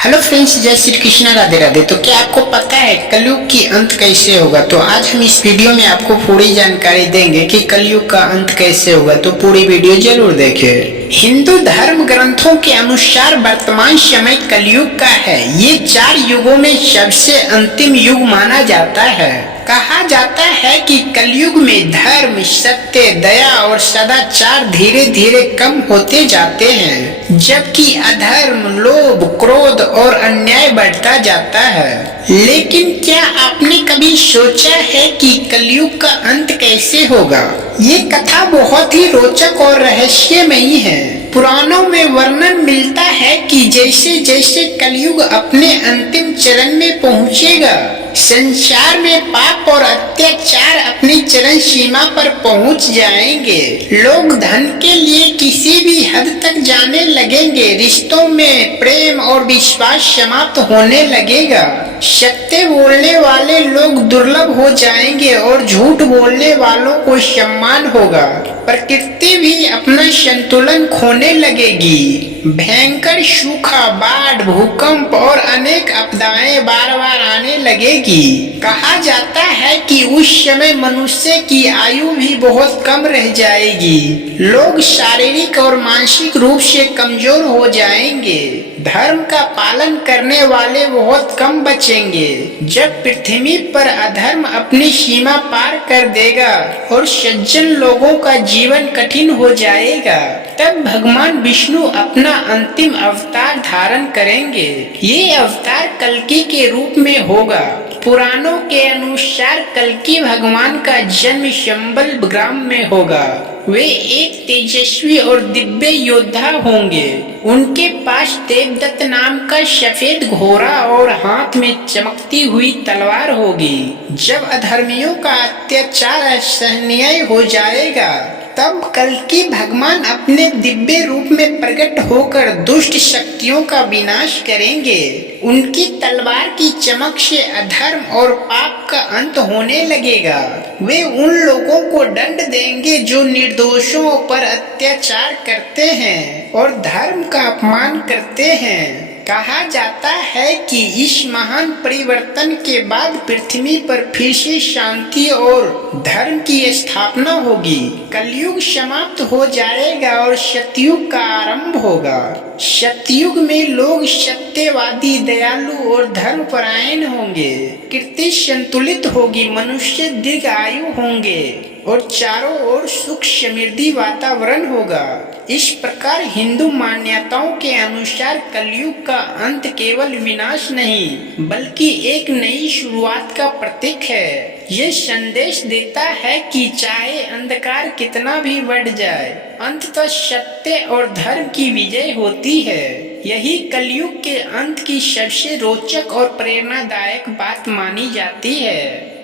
Hello friends, जय श्री कृष्णा, राधे राधे। तो क्या आपको पता है कलयुग की अंत कैसे होगा? तो आज हम इस वीडियो में आपको पूरी जानकारी देंगे कि कलयुग का अंत कैसे होगा। तो पूरी वीडियो जरूर देखें। हिंदू धर्म ग्रंथों के अनुसार वर्तमान समय कलयुग का है। ये 4 युगों में सबसे अंतिम युग माना जाता है। कहा जाता है कि कलयुग में धर्म, सत्य, दया और सदाचार धीरे धीरे कम होते जाते हैं, जबकि अधर्म, लोभ, क्रोध और अन्याय बढ़ता जाता है। लेकिन क्या आपने कभी सोचा है कि कलयुग का अंत कैसे होगा? ये कथा बहुत ही रोचक और रहस्यमयी है। पुराणों में वर्णन मिलता है कि जैसे जैसे कलयुग अपने अंतिम चरण में पहुंचेगा, संसार में पाप और अत्याचार अपनी चरम सीमा पर पहुंच जाएंगे। लोग धन के लिए किसी भी हद तक जाने लगेंगे। रिश्तों में प्रेम और विश्वास समाप्त होने लगेगा। सत्य बोलने वाले लोग दुर्लभ हो जाएंगे और झूठ बोलने वालों को सम्मान होगा। प्रकृति भी अपना संतुलन खोने लगेगी। भयंकर सूखा, बाढ़, भूकंप और अनेक आपदाएं बार बार आने लगेगी। कहा जाता है कि उस समय मनुष्य की आयु भी बहुत कम रह जाएगी। लोग शारीरिक और मानसिक रूप से कमजोर हो जाएंगे। धर्म का पालन करने वाले बहुत कम बचेंगे। जब पृथ्वी पर अधर्म अपनी सीमा पार कर देगा और सज्जन लोगों का जीवन कठिन हो जाएगा, तब भगवान विष्णु अपना अंतिम अवतार धारण करेंगे। ये अवतार कल्कि के रूप में होगा। पुराणों के अनुसार कल्कि भगवान का जन्म शंबल ग्राम में होगा। वे एक तेजस्वी और दिव्य योद्धा होंगे। उनके पास देवदत्त नाम का सफेद घोड़ा और हाथ में चमकती हुई तलवार होगी। जब अधर्मियों का अत्याचार असहनीय हो जाएगा, तब कल्कि भगवान अपने दिव्य रूप में प्रकट होकर दुष्ट शक्तियों का विनाश करेंगे। उनकी तलवार की चमक से अधर्म और पाप का अंत होने लगेगा। वे उन लोगों को दंड देंगे जो निर्दोषों पर अत्याचार करते हैं और धर्म का अपमान करते हैं। कहा जाता है कि इस महान परिवर्तन के बाद पृथ्वी पर फिर से शांति और धर्म की स्थापना होगी। कलयुग समाप्त हो जाएगा और सतयुग का आरंभ होगा। सतयुग में लोग सत्यवादी, दयालु और धर्मपरायण होंगे। कृति संतुलित होगी, मनुष्य दीर्घ आयु होंगे और चारों ओर सुख समृद्धि वातावरण होगा। इस प्रकार हिंदू मान्यताओं के अनुसार कलयुग का अंत केवल विनाश नहीं, बल्कि एक नई शुरुआत का प्रतीक है। ये संदेश देता है कि चाहे अंधकार कितना भी बढ़ जाए, अंततः सत्य और धर्म की विजय होती है। यही कलयुग के अंत की सबसे रोचक और प्रेरणादायक बात मानी जाती है।